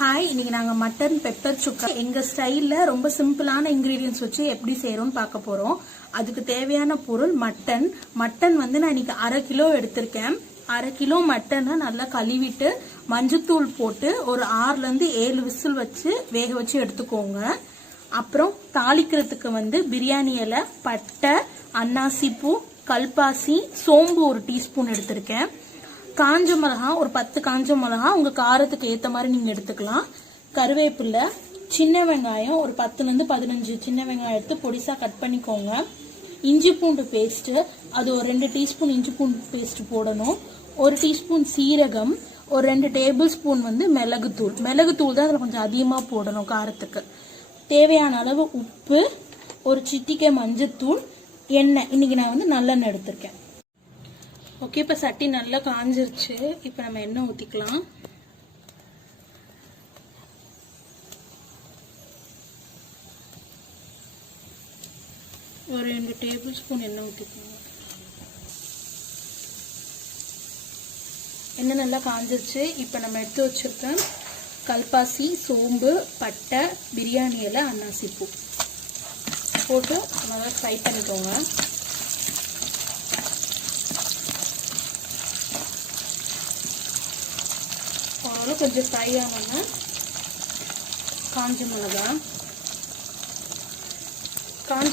Hi, இன்னைக்கு நாங்கள் mutton pepper சுக்கா எங்கள் ஸ்டைலில் ரொம்ப சிம்பிளான இன்க்ரீடியன்ஸ் வச்சு எப்படி செய்கிறோம்னு பார்க்க போகிறோம். அதுக்கு தேவையான பொருள் மட்டன் வந்து நான் இன்னைக்கு 1/2 கிலோ எடுத்திருக்கேன். 1/2 கிலோ மட்டனை நல்லா கழுவிட்டு மஞ்சத்தூள் போட்டு ஒரு 6லேருந்து 7 விசில் வச்சு வேக வச்சு எடுத்துக்கோங்க. அப்புறம் தாளிக்கிறதுக்கு வந்து பிரியாணி இலை, பட்டை, அன்னாசி பூ, கல்பாசி, சோம்பு 1 டீஸ்பூன் எடுத்திருக்கேன். காஞ்ச மிளகா ஒரு 10 காஞ்ச மிளகா உங்க காரத்துக்கு ஏற்ற மாதிரி நீங்க எடுத்துக்கலாம். கருவேப்பிலை, சின்ன வெங்காயம் ஒரு 10லேருந்து 15 சின்ன வெங்காயம் எடுத்து பொடிசா கட் பண்ணிக்கோங்க. இஞ்சி பூண்டு பேஸ்ட், அது ஒரு 2 டீஸ்பூன் இஞ்சி பூண்டு பேஸ்ட் போடணும். 1 டீஸ்பூன் சீரகம், ஒரு 2 டேபிள் ஸ்பூன் வந்து மிளகுத்தூள் தான் அதில் கொஞ்சம் அதிகமாக போடணும் காரத்துக்கு. தேவையான அளவு உப்பு, ஒரு சிட்டிகை மஞ்சத்தூள், எண்ணெய். இன்னைக்கு நான் வந்து நல்லெண்ணெய் எடுத்திருக்கேன். ஓகே, இப்போ சட்டி நல்லா காஞ்சிருச்சு. இப்போ நம்ம எண்ணெய் ஊற்றிக்கலாம். ஒரு 2 டேபிள் ஸ்பூன் எண்ணெய் ஊற்றிக்கோங்க. எண்ணெய் நல்லா காஞ்சிருச்சு. இப்போ நம்ம எடுத்து வச்சிருக்க கல்பாசி, சோம்பு, பட்டை, பிரியாணி இலை, அன்னாசி பூ போட்டு நல்லா ஃப்ரை பண்ணிக்கோங்க. கொஞ்சம் ஃப்ரை ஆகணும்னா காஞ்ச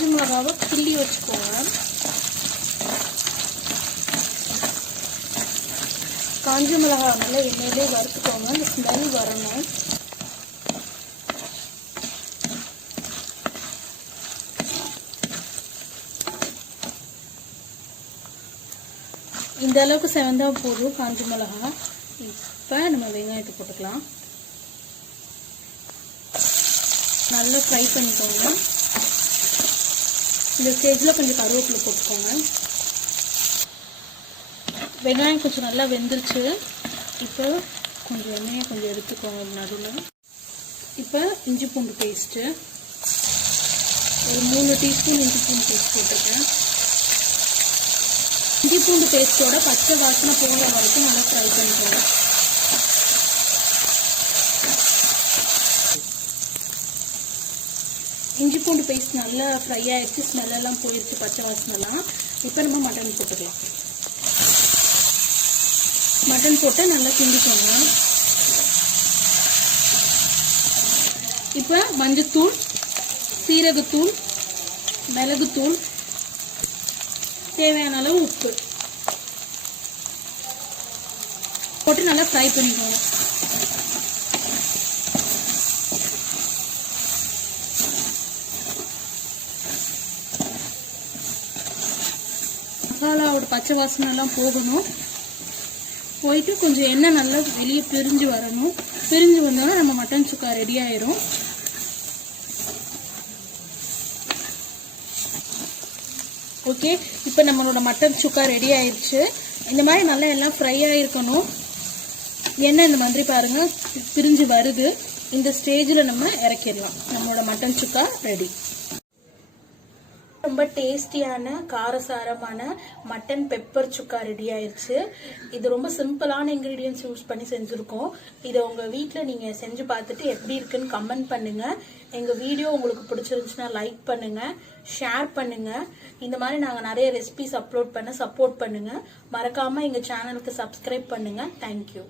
மிளகாவை கிள்ளி வச்சுக்கோங்க. காஞ்ச மிளகா நல்லா எண்ணெயிலே வறுத்துக்கோங்க. அந்த ஸ்மெல் வரணும். இந்த அளவுக்கு செவந்தா போதும் காஞ்ச மிளகா. இப்போ நம்ம வெங்காயத்தை போட்டுக்கலாம். நல்லா ஃப்ரை பண்ணிக்கோங்க. இந்த ஸ்டேஜில் கொஞ்சம் கருவேப்பிலை போட்டுக்கோங்க. வெங்காயம் கொஞ்சம் நல்லா வெந்துருச்சு. இப்போ கொஞ்சம் எண்ணெயை கொஞ்சம் எடுத்துக்கோங்க நடுவில். இப்போ இஞ்சி பூண்டு பேஸ்ட்டு ஒரு 3 டீஸ்பூன் இஞ்சி பூண்டு பேஸ்ட் போட்டிருக்கேன். இஞ்சி பூண்டு பேஸ்ட்டோட பச்சை வாசனை போகிற வரைக்கும் நல்லா ஃப்ரை பண்ணிக்கோங்க. இஞ்சி பூண்டு பேஸ்ட் நல்லா ஃப்ரை ஆயிடுச்சு. ஸ்மெல்லாம் போயிடுச்சு, பச்சை வாசனைலாம். இப்போ நம்ம மட்டன் போட்டுக்கலாம். மட்டன் போட்டு நல்லா கிண்டிக்கோங்க. இப்போ மஞ்சத்தூள், சீரகத்தூள், மிளகுத்தூள், தேவையான அளவு உப்பு போட்டு நல்லா ஃப்ரை பண்ணிக்கோங்க. மசாலாவோட பச்சை வாசனை எல்லாம் போகணும். போயிட்டு கொஞ்சம் எண்ணெய் நல்லா வெளியே பிரிஞ்சு வரணும். பிரிஞ்சு வந்தோன்னா நம்ம மட்டன் சுக்கா ரெடி ஆயிரும். ஓகே, இப்போ நம்மளோட மட்டன் சுக்கா ரெடி ஆயிடுச்சு. இந்த மாதிரி நல்லா எல்லாம் ஃப்ரை ஆயிருக்கணும். எண்ணெய் இந்த மாதிரி பாருங்க பிரிஞ்சு வருது. இந்த ஸ்டேஜில் நம்ம இறக்கிடலாம். நம்மளோட மட்டன் சுக்கா ரெடி. ரொம்ப டேஸ்டியான காரசாரமான மட்டன் பெப்பர் சுக்கா ரெடி ஆயிடுச்சு. இது ரொம்ப சிம்பிளான இன்கிரீடியன்ஸ் யூஸ் பண்ணி செஞ்சுருக்கோம். இதை உங்கள் வீட்டில் நீங்கள் செஞ்சு பார்த்துட்டு எப்படி இருக்குன்னு கமெண்ட் பண்ணுங்கள். எங்கள் வீடியோ உங்களுக்கு பிடிச்சிருந்துச்சுன்னா லைக் பண்ணுங்கள், ஷேர் பண்ணுங்கள். இந்த மாதிரி நாங்கள் நிறைய ரெசிபிஸ் அப்லோட் பண்ண சப்போர்ட் பண்ணுங்கள். மறக்காமல் எங்கள் சேனலுக்கு சப்ஸ்கிரைப் பண்ணுங்கள். தேங்க்யூ.